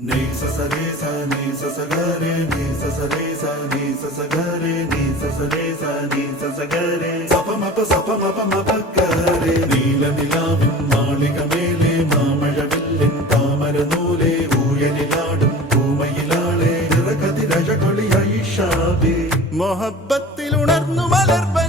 Ni sa sa re sa ni sa sa ga re ni sa sa re sa ni sa sa ga re ni sa sa re sa ni sa sa ga re sa pa ma pa ga re നീല നിലാവിൻ മാളികമേലെ മാമഴവില്ലിൻ താമരനൂലെ ഊയലിലാടും പൂമയിലാളെ നിറകതിരഴകൊളി ഐഷാബി മൊഹബത്തിൽ ഉണർന്നു മലർബ